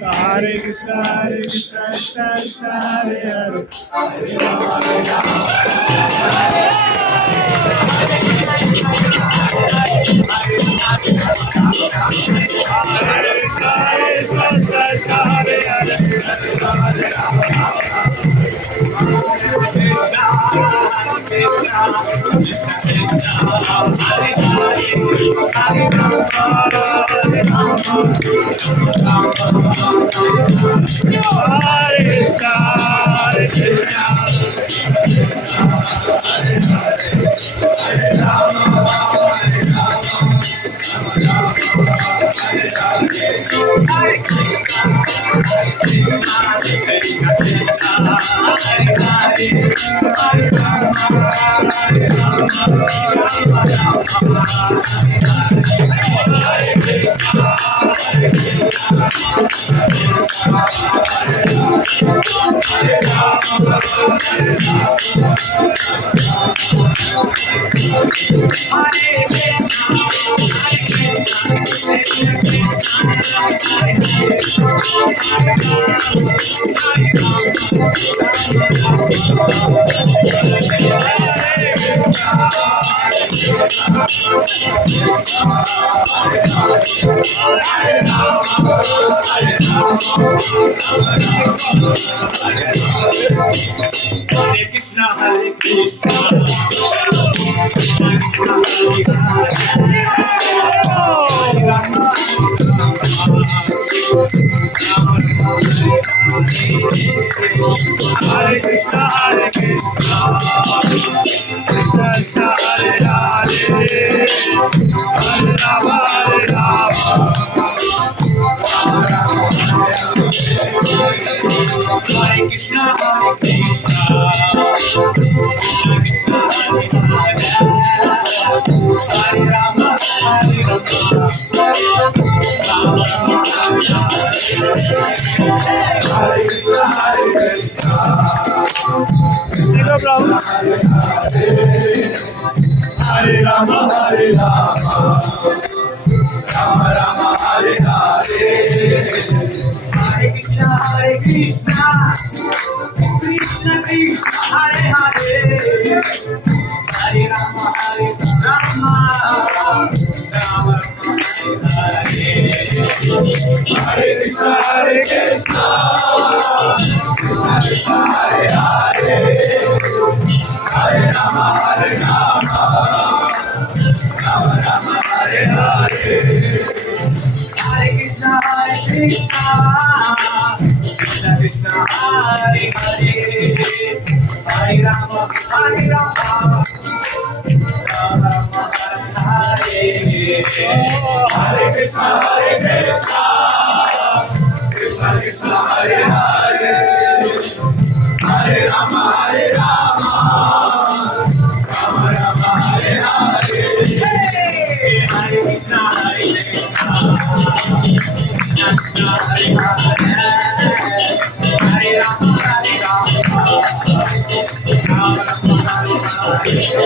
Hare Krishna, Krishna Krishna, Hare Hare, Hare Rama, Hare Krishna, Hare Krishna, Hare Krishna, Hare Krishna, Krishna Krishna, Hare Hare, Hare Rama, Hare Rama, Hare Krishna, Hare Krishna, Krishna Krishna, Hare Hare, Hare Rama, Hare Rama, Rama Rama, Hare Krishna, Hare Krishna. Hello, bro. Hare Rama, Hare Rama, Rama Rama, Hare Hare, Hare Krishna, Hare Krishna, Krishna Krishna, Hare Hare, Hare Rama, Hare Rama, Rama Rama, Hare Hare, Hare Krishna, Hare Krishna, Krishna Krishna, Hare Hare, Hare Rama, Hare Rama, Rama Rama, Hare Hare, Hare Krishna, Hare Krishna, Krishna Krishna, Hare Hare, Hare Rama, Hare Rama, Rama Rama, Hare Hare, Hare Krishna, Hare Krishna, Krishna Krishna, Hare Hare, Hare Rama, Hare Rama, Rama Rama, Hare Hare, Hare Krishna, Hare Krishna, Krishna Krishna, Hare Hare.